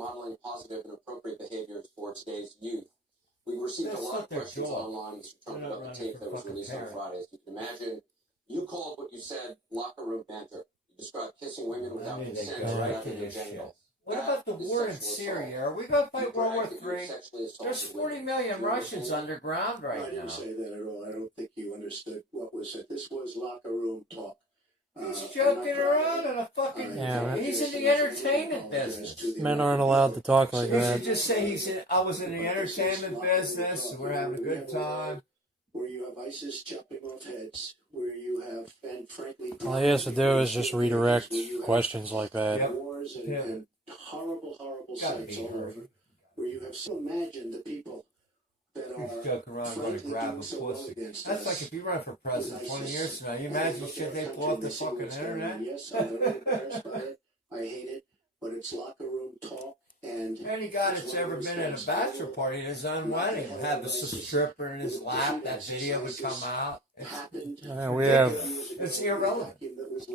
modeling positive and appropriate behaviors for today's youth. We received a lot of questions online, Mr. Trump, about the tape that was released on Friday. As you can imagine, you called what you said locker room banter. You described kissing women without consent or wrapping their genitals. What about the war in Syria? Are we going to fight World War III? There's 40 million Russians underground right now. I didn't say that at all. I don't think you understood what was said. This was locker room talk. He's joking around in a fucking... he's in the entertainment business. Men aren't allowed to talk like that. You should just say I was in the entertainment business, we're having a good time. Where you have ISIS chopping off heads, where you have, and frankly... All he has to do is just redirect questions like that. Wars and horrible, horrible sights all over. Where you have so imagined the people that are joking around going to grab a pussy. That's like if you run for president 20 years from now. You imagine shit they blow up the fucking internet? Yes, I'm very embarrassed by it. I hate it, but it's locker room talk. And any guy that's ever been in a bachelor party at his own wedding would have the stripper in his lap. That video would come out. It's irrelevant.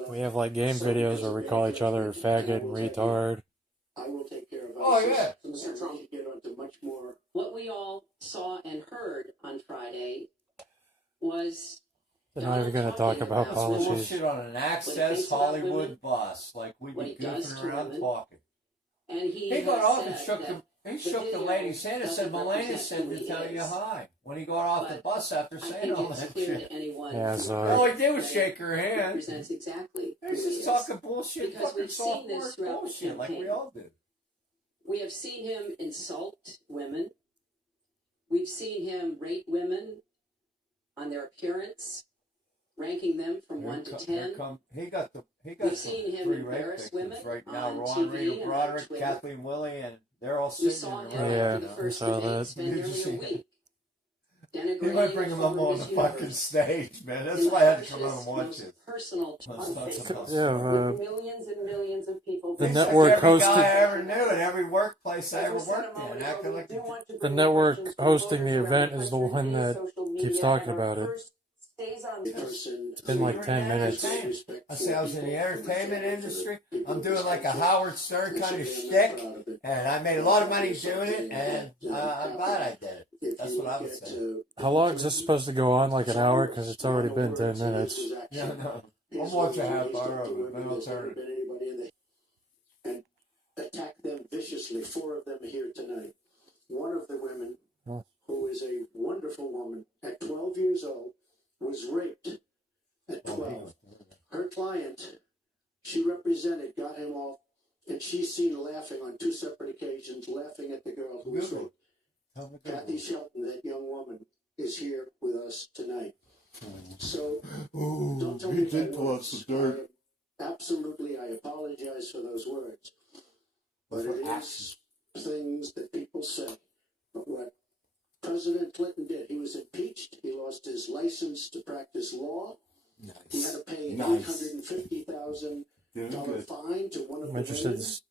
We have like game videos where we call each other faggot and retard. I will take care of it. Oh, yeah. Mr. Trump, you get on to much more. What we all saw and heard on Friday was... They're not even going to talk about policies. Shit on an Access Hollywood bus, like we'd be goofing around talking. And he got off and shook the lady's hand and said, Melania said to tell you hi. When he got off the bus after saying all that shit. Yeah, so all he did was shake her hand. Represents exactly He's just talking bullshit, because fucking we've seen this throughout bullshit the like we all do. We have seen him insult women. We've seen him rate women on their appearance, ranking them from 1 to 10. We've seen him embarrass women right now. on Ron TV Reed, and Broderick, Twitter. Kathleen Willey, and they're all We sitting saw in him the room. after the first debate spend nearly a week He denigrating might bring him up on the fucking stage, man. That's why I had to come out and watch it. Personal yeah, millions and millions of people. the network every guy I hosted. ever knew at every workplace I ever worked in, acting like The network hosting the event is the one that keeps talking about it. It's been like 10 minutes. I say I was in the entertainment industry. I'm doing like a Howard Stern kind of shtick, and I made a lot of money doing it, and I'm glad I did it. That's what I would say. How long is this supposed to go on? Like an hour? Because it's already been 10 minutes. Yeah, no. I'll watch a half hour of it, then I'll turn it. And attack them viciously. 4 of them are here tonight. One of the women, who is a wonderful woman, at 12 years old, was raped at 12. Her client, she represented, got him off, and she's seen laughing on 2 separate occasions, laughing at the girl who was raped. Kathy Shelton, that young woman, is here with us tonight. So, don't tell me that absolutely, I apologize for those words. But it is things that people say. But what President Clinton did, he was impeached, he lost his license to practice law. Nice. He had to pay an $850,000 fine to one of I'm the interested women. to see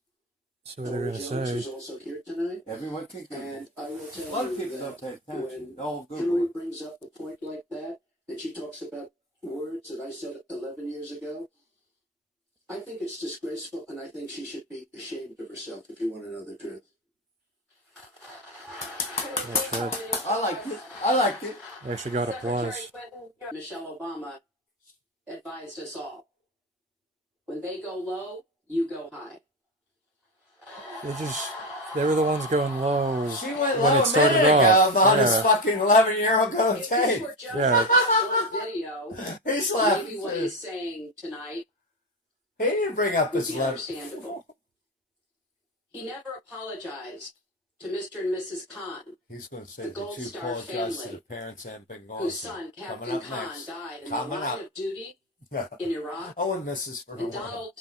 what they're going to say. Who's also here tonight. Everyone can go. And I will tell a lot you of people that don't pay attention. when Hillary brings up a point like that, and she talks about words that I said 11 years ago, I think it's disgraceful, and I think she should be ashamed of herself, if you want to know the truth. I liked it. I liked it. They actually got applause. Michelle Obama advised us all. When they go low, you go high. They were the ones going low She went when low it started a minute off. ago on his fucking 11-year-old tape. Yeah. Video, He's laughing. maybe what he's saying tonight He didn't bring up his letter. understandable. He never apologized to Mr. and Mrs. Khan, He's going to say the that Gold you Star apologize to family, the parents and Benghazi. whose son, Coming Captain up Khan, next. died in Coming the line up. of duty Yeah. in Iraq. Oh, and Mrs. for And Donald,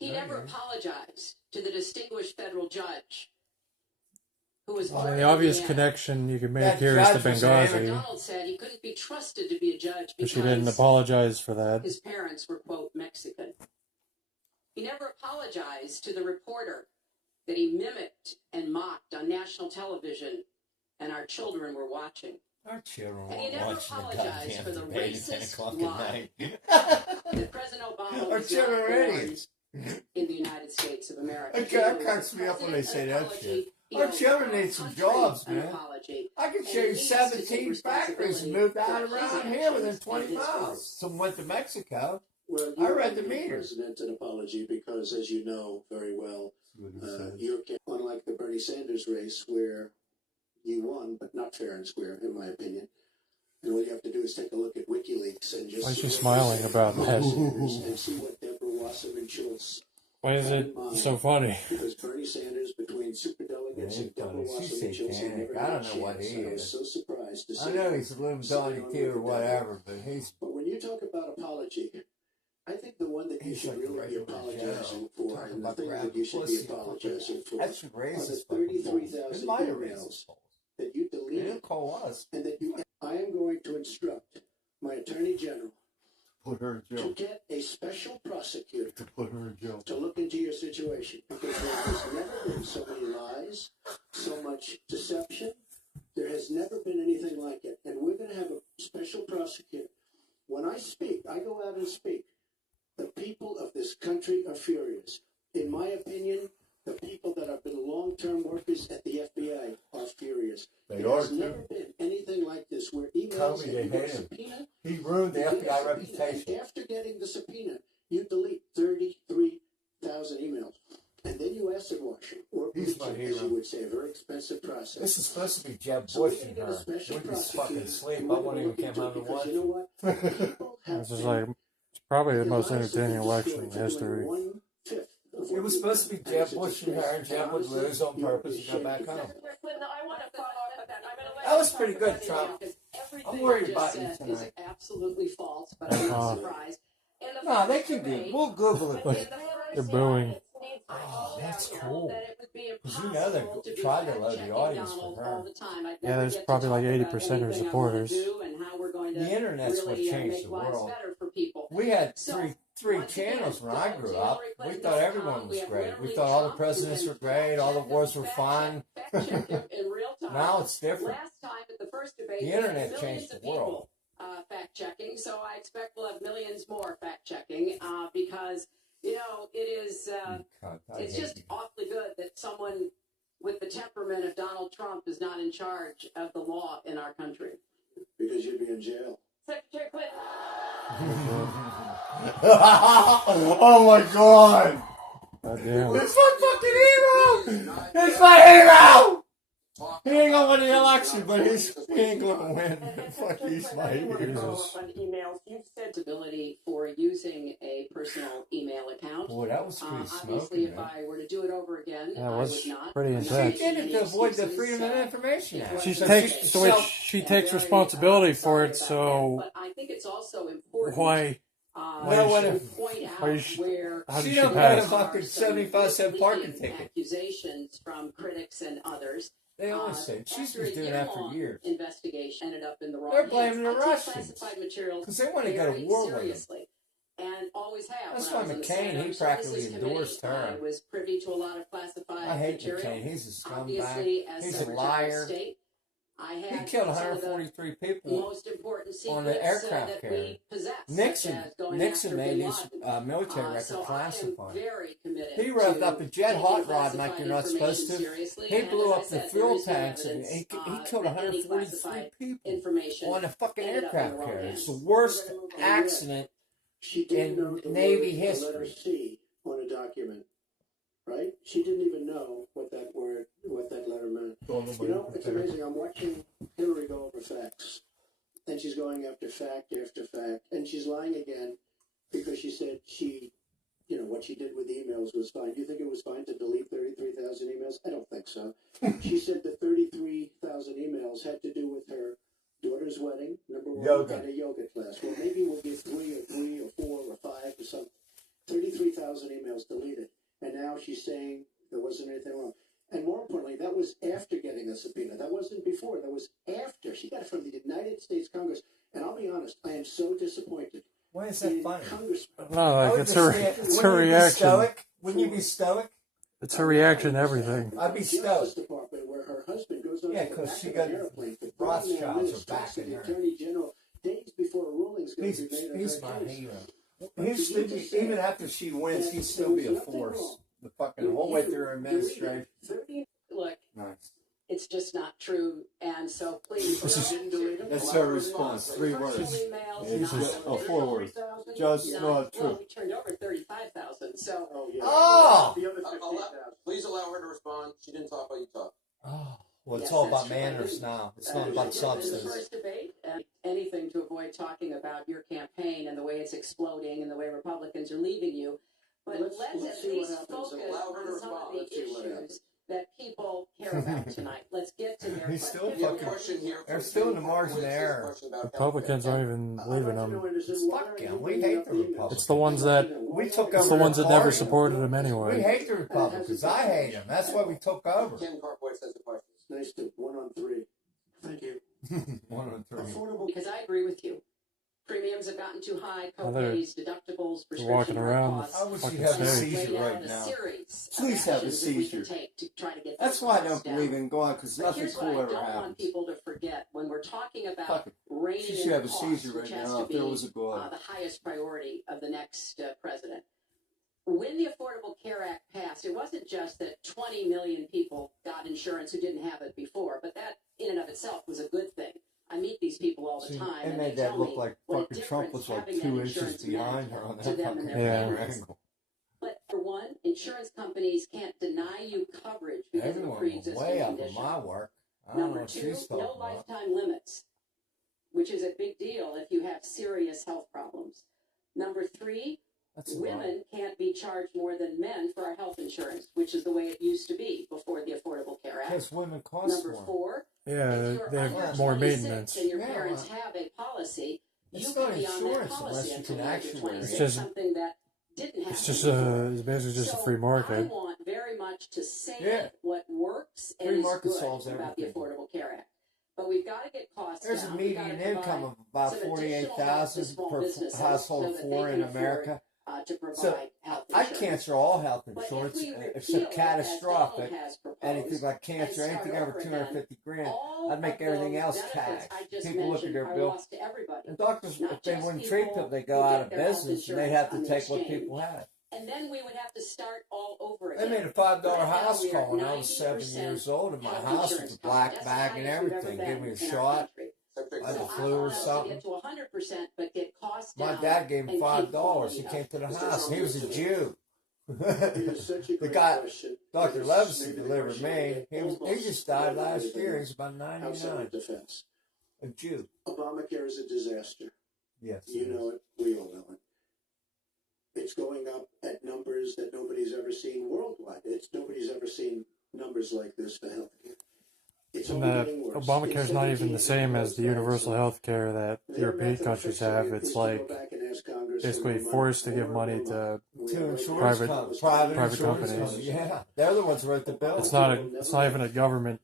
he never apologized to the distinguished federal judge who was The obvious connection you could make That here is to judge was there. Benghazi. Donald said he couldn't be trusted to be a judge But because she didn't apologize for that. his parents were, quote, Mexican. He never apologized to the reporter that he mimicked and mocked on national television, and our children were watching. Our children And he won't never watch the apologized goddamn for the debate at 10 racist o'clock lie at night. that President Obama Our was children not are born idiots. in the United States of America. That cracks me up when they say that shit. Our children need some jobs, man. I can show you 17 factories that moved out around here within 20 miles. Some went to Mexico. Well, I read the meter. President an apology because, as you know very well, you're unlike the Bernie Sanders race where you won, but not fair and square, in my opinion. And all you have to do is take a look at WikiLeaks and just. Why is she smiling about that? And see what Deborah Wasserman Schultz. Why is it so funny? Because Bernie Sanders, between superdelegates and Deborah Wasserman Schultz, I don't know what he is. I was so surprised to see. I know he's a little Donnie too or whatever, but he's. But when you talk about apology, I think the one that you should really be apologizing for, and the thing that you should be apologizing for, are the 33,000 emails that you deleted, and that you. I am going to instruct my Attorney General to get a special prosecutor to look into your situation, because there has never been so many lies, so much deception. There has never been anything like it, and we're going to have a special prosecutor. When I speak, I go out and speak. The people of this country are furious. In my opinion, the people that have been long-term workers at the FBI are furious. There has never been anything like this where emails and you get a subpoena. He ruined the FBI reputation. And after getting the subpoena, you delete 33,000 emails. And then you acid wash them. Or He's my hero. as you would say, a very expensive process. This is supposed to be Jeb Bush and her. We just fucking sleep. I won't even come home and watch. You know what? People have This is like, it's probably the most entertaining election in history. It was supposed to be Jeb Bush and her, and Jeb would lose on purpose and go back home. That was pretty good, Trump. I'm worried about you tonight. Absolutely false, but I'm not surprised. No, they can do. We'll Google it. They're booing. Oh, that's cool. Because you know they tried to load the audience for her. Yeah, there's probably like 80% of her supporters. The internet's what changed the world. We had three channels when I grew up. We thought everyone was great. We thought all the presidents were great, all the wars were fun. Now it's different. The internet changed the world. Fact checking, so I expect we'll have millions more fact checking because you know it is. It's just awfully good that someone with the temperament of Donald Trump is not in charge of the law in our country. Because you'd be in jail. Secretary Clinton. Oh my God! God damn. It's my fucking hero! It's my hero! He ain't gonna win the election, but he ain't gonna win. Fuck, he's my hero. Emails. You said ability for using a personal email account. Boy, that was pretty obviously, smoky, if man. I were to do it over again, Yeah, it I was would not. pretty She intense. did it to avoid the Freedom of Information Act. She So takes, so self- she takes responsibility for it, so But I think it's also important. why No one- to point out why is- where how did She she don't got a pass? fucking 75-cent parking ticket. accusations from critics and others. They always say she's After been a doing that for year-long years. Investigation ended up in the wrong They're hands. blaming the I take Russians. classified materials 'Cause they want to go to very war with them. seriously, and always have. That's When I why was on the McCain, Senate he Armed practically Services endorsed Committee, her. I was privy to a lot of classified I hate material. McCain. He's a Obviously, scumbag. as He's a Secretary liar. of State, I He had killed some of the 143 people. most important secrets on the aircraft that carrier. we possess. Nixon such as going Nixon after made Bin his Laden. military record So I am classified. very committed He revved to up a jet taking hot rod like classified you're not supposed to. information seriously, He and blew as I up the said, fuel there is no tanks and evidence, he killed that any 143 classified people information on a fucking ended up in the aircraft wrong carrier. hands. It's the worst We're gonna move on. accident. She didn't in know the Navy word, history. the letter C on a document, right? She didn't even know what that letter meant. You know, it's amazing. I'm watching Hillary go over facts, and she's going after fact after fact, and she's lying again because she said what she did with emails was fine. Do you think it was fine to delete 33,000 emails? I don't think so. She said the 33,000 emails had to do with her daughter's wedding, number one, Yoga. and a yoga class. Well, maybe we'll get 3 or 4 or 5 or something. 33,000 emails deleted. And now she's saying there wasn't anything wrong. And more importantly, that was after getting a subpoena. That wasn't before. That was after. She got it from the United States Congress. And I'll be honest, I am so disappointed. Why is that in funny? Congress. No, like it's her reaction. Wouldn't you be stoic? It's her reaction to everything. I'd be The stoic. Justice Department, where her husband goes on Yeah, the 'cause back she of got an airplane to Rothschilds bring are minutes backing to the her. Attorney General days before a ruling's going to be made on He's her my case. hero. He'd still be, even after she wins, he'd still be a force. The fucking whole way through her administration. Look, Nice. it's just not true, and so please. That's her response. 3 words. Oh, 4 words. Just not Well, true. we turned over 35,000, so. Oh, yeah. Oh! The other 50,000. Please allow her to respond. She didn't talk while you talked. Oh. Well, it's Yes, all that's about true. manners now. It's not In about the substance. first debate, anything to avoid talking about your campaign and the way it's exploding and the way Republicans are leaving you. But let's let's at see what least happens. focus Allow her to on some of respond. the Let's see what issues happens. that people care about tonight. Let's get to their He's still We have a fucking. question here. They're from still in the Ken margin of Carpwitz. error. Question about Republicans healthcare. aren't even leaving him. Fuck him. We hate the Republicans. It's the ones that We took it's over the ones their that never party. supported him We anyway. hate the Republicans. I hate them. That's why we took over. Ken Carpwitz has a question. Nice to 1 on 3. Thank you. 1 on 3. Affordable. because I agree with you. Premiums have gotten too high, Well, they're- co-pays, deductibles, They're prescription walking drug around costs. I wish fucking you'd have a stage. seizure Laid out right a now. series of Please have a actions that we can seizure. take to try to get That's those why I costs don't down. believe in God, because But nothing here's what cool I ever don't want happens. people to forget when we're talking Fuck about it. reining She in should have a costs, seizure which right has now to if there be was a God. the highest priority of the next president. When the Affordable Care Act passed, it wasn't just that 20 million people got insurance who didn't have it before, but that in and of itself was a good thing. I meet these people all the See, time, they and made they that tell look me like what a fucking Trump was difference like having that 2 inches insurance behind meant her on to that them fucking and their Yeah. families. angle. But for one, insurance companies can't deny you coverage because of a Everyone was pre-existing way up in condition. my work. I don't know Number what two, she's talking no about. lifetime limits, which is a big deal if you have serious health problems. Number three, That's a lot. women can't be charged more than men for our health insurance, which is the way it used to be before the Affordable Care Act. Because women cost Number more. four, Yeah, if you're they under have more 26 maintenance. and your Yeah, parents well, have a policy, you it's can not be on that insurance unless policy you until can you're actually- 26, It's just- something that didn't happen It's just before. it's basically just a So free I market. want very much to say Yeah. what works and Free is market good solves about the everything. Affordable Care Act. But we've got to get costs There's a down. We've got median to income provide of about some additional help to 48,000 small per businesses household so that they four can in afford, America. to provide So, health I'd insurance. cancel all health But insurance if we repeal except it, as catastrophic. Donald has proposed, Anything like cancer, and anything start over over 250 grand. all I'd make of everything those else benefits tax. I just People look at mentioned their are bill. lost to everybody. And doctors, Not if they just wouldn't treat people them, they who go out get of their health business and they'd insurance have to on the take what exchange. people had. And then we would have to start all over They again. made a $5 Right now, house we are call when I was 7 90% years old, and my health house insurance was a black coverage. That's bag the and highest we've everything. ever Give me a been in our shot. country. I had So the I flu or want us to something. get to 100%, but get costs My down dad gave him and keep $5. quality He up. came to the Mr. house. He was a Trump, Jew. It is such a The great guy, question. Dr. It is Levis maybe the delivered question we me. get He almost just died more than last anything year. He's about outside 99. of defense. A Jew. Obamacare is a disaster. Yes. You know it. We all know it. It's going up at numbers that nobody's ever seen worldwide. Nobody's ever seen numbers like this for healthcare. It's And only getting worse. Obamacare is not even the same as the universal health. health care that European countries have. It's like basically forced to give money to Two insurance Private- companies. private insurance companies. Yeah. They're the ones who wrote the bill. it's not even a government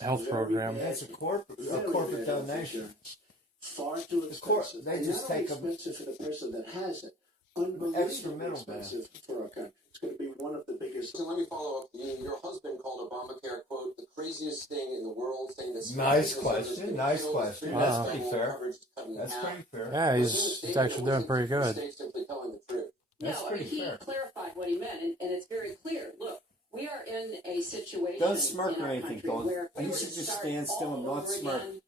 health program. It's a corporate donation. Far too expensive. they And just not only take 'em- expensive for the person that has it. Unbelievably Extra middleman. expensive for our country. It's going to be one of the biggest. So let me follow up with you. Your husband called Obamacare, quote, the craziest thing in the world, saying that Nice question. Nice question. That's Wow. pretty fair. That's pretty fair. Yeah, he's actually doing pretty good. Simply telling the truth. That's No, I pretty mean, he fair. clarified what he meant, and it's very clear. Look, we are in a situation Don't smirk in or our anything, country Dawn. where if we You were should to just start stand still all and not over smirk. again,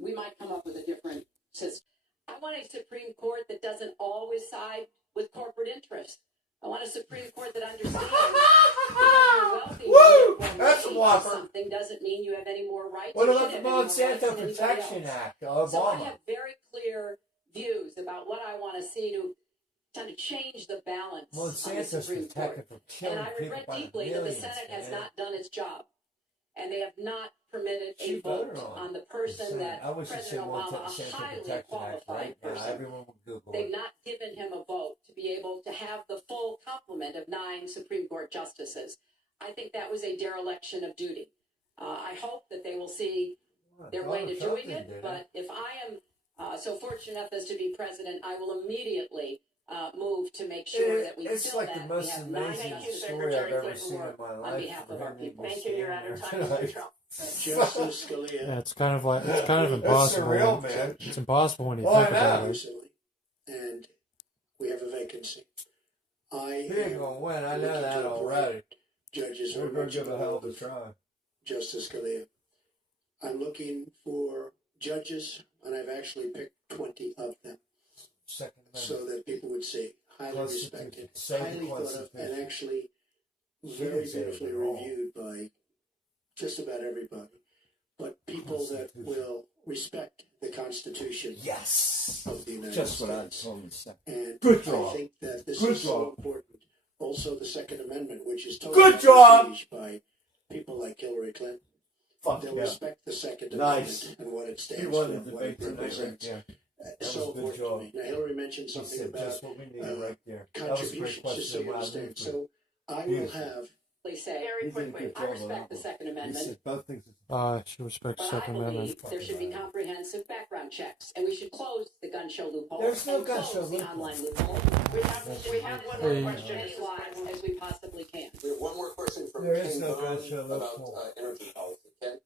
we might come up with a different system. I want a Supreme Court that doesn't always side with corporate interests. I want a Supreme Court that understands because you're wealthy, Woo! and you're That's a paid whopper. for something doesn't mean you have any more rights. What or about should the have any more rights than Monsanto anybody Protection else. Act? So I Obama. have very clear views about what I want to see to kind of change the balance on the Monsanto's Supreme Court. protected from killing And I people regret by deeply that the millions, Senate has man. not done its job. And they have not permitted She a vote voted on the the person Senate. that I wish you'd say President Obama, a Monsanto highly Protection Act qualified right now. person, Everyone would Google they've it. not given him a vote to be able to have the full complement of 9 Supreme Court justices. I think that was a dereliction of duty. I hope that they will see their way to Donald Trump doing didn't do it. that. But if I am so fortunate enough as to be president, I will immediately move to make sure that we It's fill like the that. most We have 9 amazing justices story I've ever seen in my life. on behalf of our people. Thank you, you're out of time, Mr. Trump. Justice Scalia Yeah, it's kind of That's impossible. surreal, man. It's impossible when you Well, think I know. about it. recently, and we have a vacancy. He ain't gonna win. I know that already. Judges We're gonna give a hell of a try. Justice Scalia. I'm looking for judges, and I've actually picked 20 of them. Second so that people would see. Highly respected, highly thought of, and actually very beautifully reviewed by just about everybody. But people that will respect the Constitution of the United States. Just what I told him to say. And Good job. I think that this Good is so job. important. Also, the Second Amendment, which is Good job. besieged by people like Hillary Clinton. Fuck They'll yeah. respect the Second Nice. Amendment and what it He stands for, won the and what debate it tonight right represents. there. It's That so was a good important job. to me. Now, Hillary mentioned He something said about just what we needed right there. That was a great contributions to question. you Wow, understand. beautiful. So I will have Say very quickly, I respect the Second He Amendment, said both things. She respects but the I Second believe Amendment. there should be comprehensive background checks, and we should close the gun show loophole. There's no and gun close show the loophole. online loophole. We have one Hey. more question as live as we possibly can. We have one more question from There is Ken no Bone gun show about loophole. energy policy. Ken?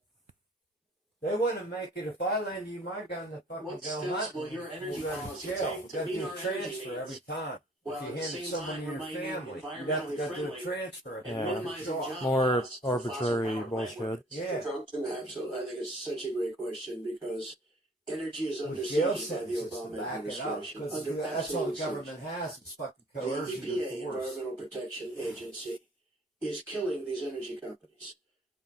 They wouldn't make it if I lend you my gun to fucking What go steps hunting. will your energy You go to policy jail. take You to got to meet do a our energy transfer needs, every time. while If at you the hand it same to someone time in your remaining family, you have to environmentally go through a friendly transfer. and Yeah. minimizing job More loss for fossil arbitrary powered bullshit. networks? Yeah. Trump, 2 minutes. absolutely. I think it's such a great question because energy is under With siege jail by the sentences to Obama back it up, administration. because Under that's all the absolute siege. government has. It's fucking The coercion EPA, and force. Environmental Protection Agency, is killing these energy companies,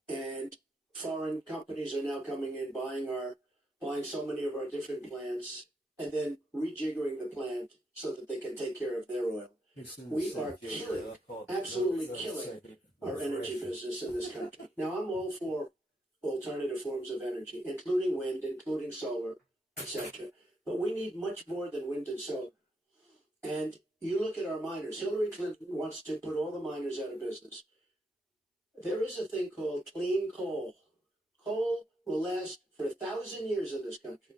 and foreign companies are now coming in, buying so many of our different plants, and then rejiggering the plant so that they can take care of their oil. We are killing, absolutely killing our energy business in this country. Now, I'm all for alternative forms of energy, including wind, including solar, etc. But we need much more than wind and solar. And you look at our miners. Hillary Clinton wants to put all the miners out of business. There is a thing called clean coal. Coal will last for 1,000 years in this country.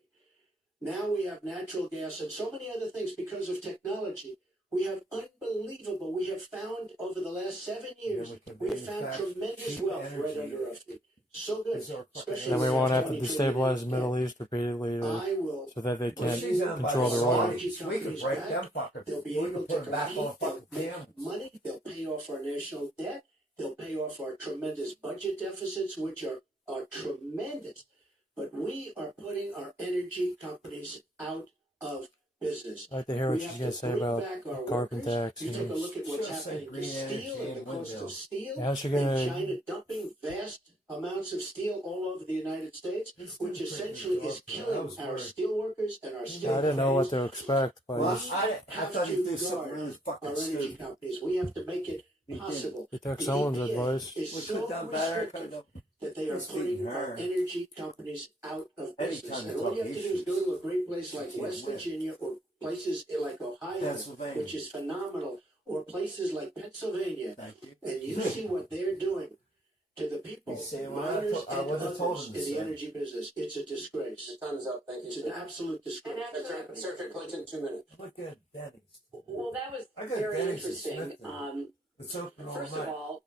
Now we have natural gas and so many other things because of technology. We have unbelievable. We have found over the last 7 years, we have found tremendous wealth right under our feet. So good. Especially Then we won't have to 2020. destabilize the Middle East repeatedly I will. so that they Well, can't she's owned by control the their oil. Saudis. We could break them fuckers. They'll be We able could to put them back compete. on fucking They'll make camels. money. They'll pay off our national debt. They'll pay off our tremendous budget deficits, which are tremendous. But we are putting our energy companies out of business. I'd like to hear what We she's have going to to say bring about back our carbon workers. tax. You take a look at what's She'll say happening to green steel energy and the and cost of windmills. steel. How's she And going to... China dumping vast amounts of steel all over the United States, which essentially is killing our steel workers and our steel I didn't know what companies. to expect, but Well, We I have thought to he'd do something guard really fucking our energy stupid. companies. We have to make it He did. possible. he took The someone's EPA advice. is We so could have done better. restrictive that they are He's beating putting our her. energy companies out of business. Anytime And they all you talk have to do is go to a great place like can't West win. Virginia or places like Ohio, Pennsylvania. which is phenomenal, or places like Pennsylvania, Thank you. and you see what they're doing to the people, You see what I miners to- I and would've told others him in to the say. energy business. It's a disgrace. Your time is up. Thank It's you. an absolute disgrace. Secretary Clinton, 2 minutes. Look at Denny's. Well, that was I got very Denny's in interesting. Smithfield. It's open all First of night. all,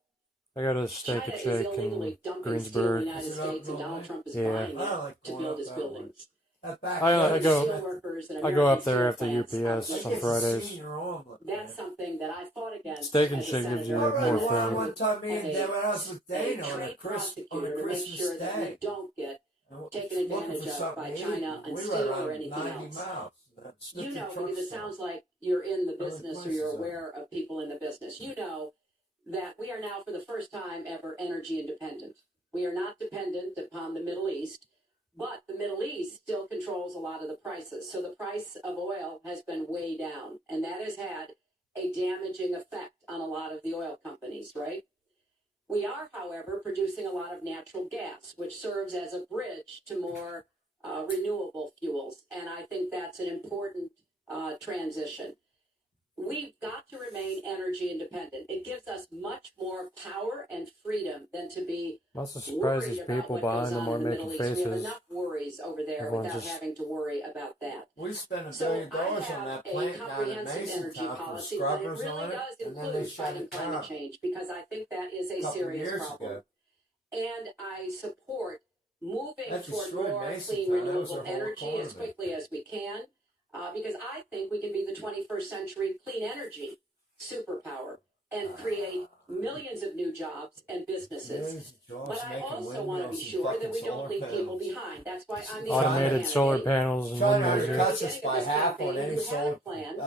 I got a steak China and is shake illegally in dumping steel in the Greensburg. United Is it States, and open all Donald night? Trump is Yeah. buying I it don't like to going build up his that way. buildings. That back I door- go- Steel workers and I go up American there steel after plants UPS are on like Fridays. Senior omelet. That's something that I fought against. Steak and as a shake gives you, senator. like, I more rode around food. one time, me and As a- Dad went out with a Dana on a trade Christmas make sure that we Day. don't get And taken looking advantage for of something by to eat. China on We steel rode or around anything 90 else. miles. That's You know, truck because it stop. sounds like you're in the Other business or places you're are. aware of people in the business. You know that we are now, for the first time ever, energy independent. We are not dependent upon the Middle East, but the Middle East still controls a lot of the prices. So the price of oil has been way down, and that has had a damaging effect on a lot of the oil companies, right? We are, however, producing a lot of natural gas, which serves as a bridge to more renewable fuels. And I think that's an important transition. We've got to remain energy independent. It gives us much more power and freedom than to be Lots of worried surprises. about People what behind goes them on are in the making Middle East. We have faces. enough worries over there Everyone without just- having to worry about that. We spent $1 So billion I on have that a plant down in comprehensive energy Masontown for policy, but it scrubbers really on it, does and then they include shut fighting it climate down change, because I think that is a a couple serious years problem. ago. And I support moving That toward destroyed more Mason clean, Town. That was renewable their whole energy as economy. quickly as we can. because I think we can be the 21st century clean energy superpower and create millions of new jobs and businesses. But I also want to be sure that we don't leave people behind. That's why I'm the automated solar panels and China windmills. cuts us by half on any solar plan to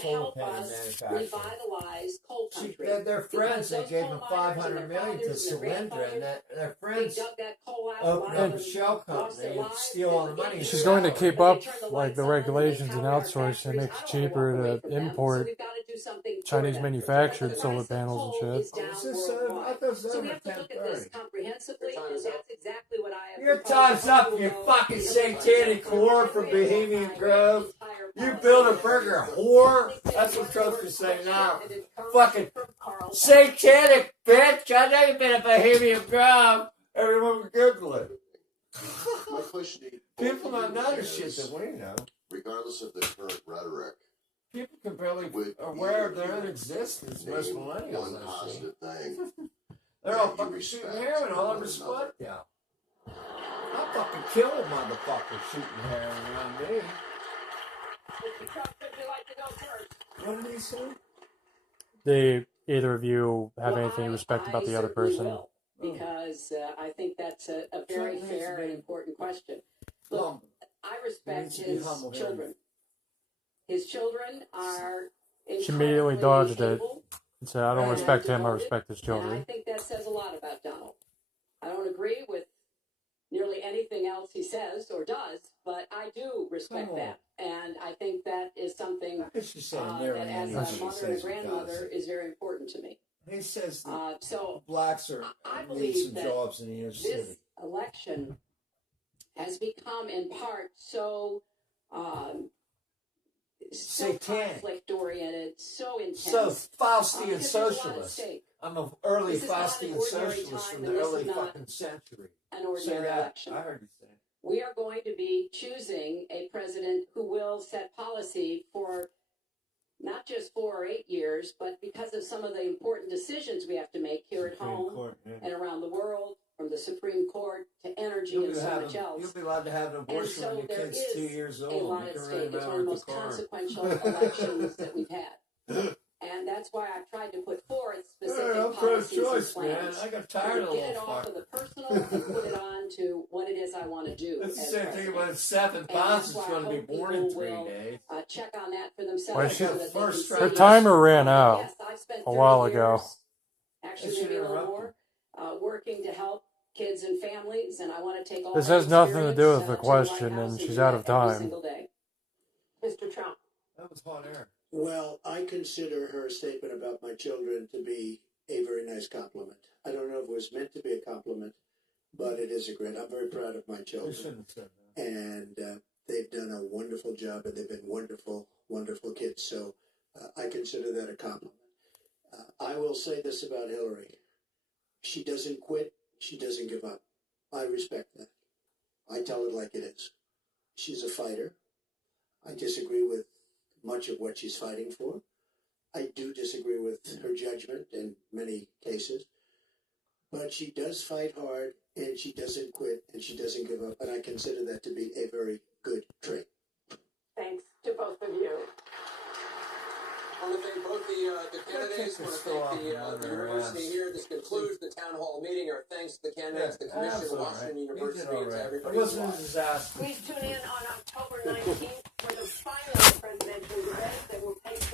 solar help panel us manufacturer. revitalize coal country. Their friends, they Because gave those them coal miners $500 and million their to fathers and their Solyndra, and their They friends dug that coal out opened while up a shell lost their company and lives. steal all the money. She's going to keep up like the They regulations and power our outsource and factories. make I it don't wanna cheaper walk away to from them, so import we've got to do something for Chinese them. manufactured But the solar price of panels and coal shit. is down I worldwide. thought it was So over we have to look at this 10:30. comprehensively, and that's exactly what I have Your proposed. time's up, you fucking satanic whore from Bohemian Grove. You Bilderberger whore. That's what Trump's gonna say now. Fucking satanic bitch. I know you've been at Bohemian Grove. Everyone will Google it. My question to you People don't know the is, shit that we know. regardless of the current rhetoric, People can barely would aware of their either own existence. Most name millennials, one I see. positive thing. They're all that you fucking shooting respect heroin all one over the another. spot now. I fucking kill a motherfucker shooting heroin around me. Mr. Trump, would you like to go first? What did he say? Do either of you have Well, anything to respect about the other certainly person? will, because I think that's a very Certainly fair is. and important question. Look, Humble. I He respect needs to be his humble here. children. His children are She immediately incredibly dodged it. able, So I don't Yeah. respect him, I respect his and I children. think that says a lot about Donald. I don't agree with nearly anything else he says or does, but I do respect Come on. that. And I think that is something I should say that nearly as anything a he mother and says a he grandmother does. is very important to me. He says the So blacks are I need believe some that jobs in the inner this city. election has become in part so Satanic. conflict oriented, so intense. So Faustian because there's a lot at socialist. stake. I'm an early This is not an Faustian ordinary socialist time, from and the this early is not fucking century. An Say ordinary that. election. I heard you say it. We are going to be choosing a president who will set policy for not just 4 or 8 years, but because of some of the important decisions we have to make here at Supreme home Court, yeah. and around the world, from the Supreme Court to energy You'll and be, so having, much else. you'll be allowed to have an abortion so when your there kid's is 2 years A old. lot You at can stake. run It's him one out of the with most the car. consequential elections that we've had. And that's why I've tried to put forth specific I'm policies and pro-choice, man. plans. I got tired of To the get it little off fucker. of the personal and put it on to what it is I want to do. That's the as same thing president. about Seth and that's Bonds is why I going to be hope born in people 3 will, days. Check on that for themselves. Well, so that they first can try- see- Her timer ran out Yes, I've spent a while 30 ago. years, actually They should maybe a little interrupt more, working to help kids and families, and I want to take all This that has nothing to do with experience, the to White question, House and do she's that out of every time. single day. Mr. Trump. That was hot air. Well, I consider her statement about my children to be a very nice compliment. I don't know if it was meant to be a compliment, but it is a great. I'm very proud of my They children, shouldn't have said that. and they've done a wonderful job, and they've been wonderful, wonderful kids. So I consider that a compliment. I will say this about Hillary: she doesn't quit. She doesn't give up. I respect that. I tell it like it is. She's a fighter. I disagree with much of what she's fighting for. I do disagree with her judgment in many cases. But she does fight hard, and she doesn't quit, and she doesn't give up. And I consider that to be a very good trait. Thanks to both of you. I want to thank both the candidates. I want to thank the university here. This concludes the town hall meeting. Our thanks to the candidates, the commission, That's all right. Washington He did University, all and to right. everybody. It wasn't a involved. disaster. Please tune in on October 19th for the final presidential debate that will take place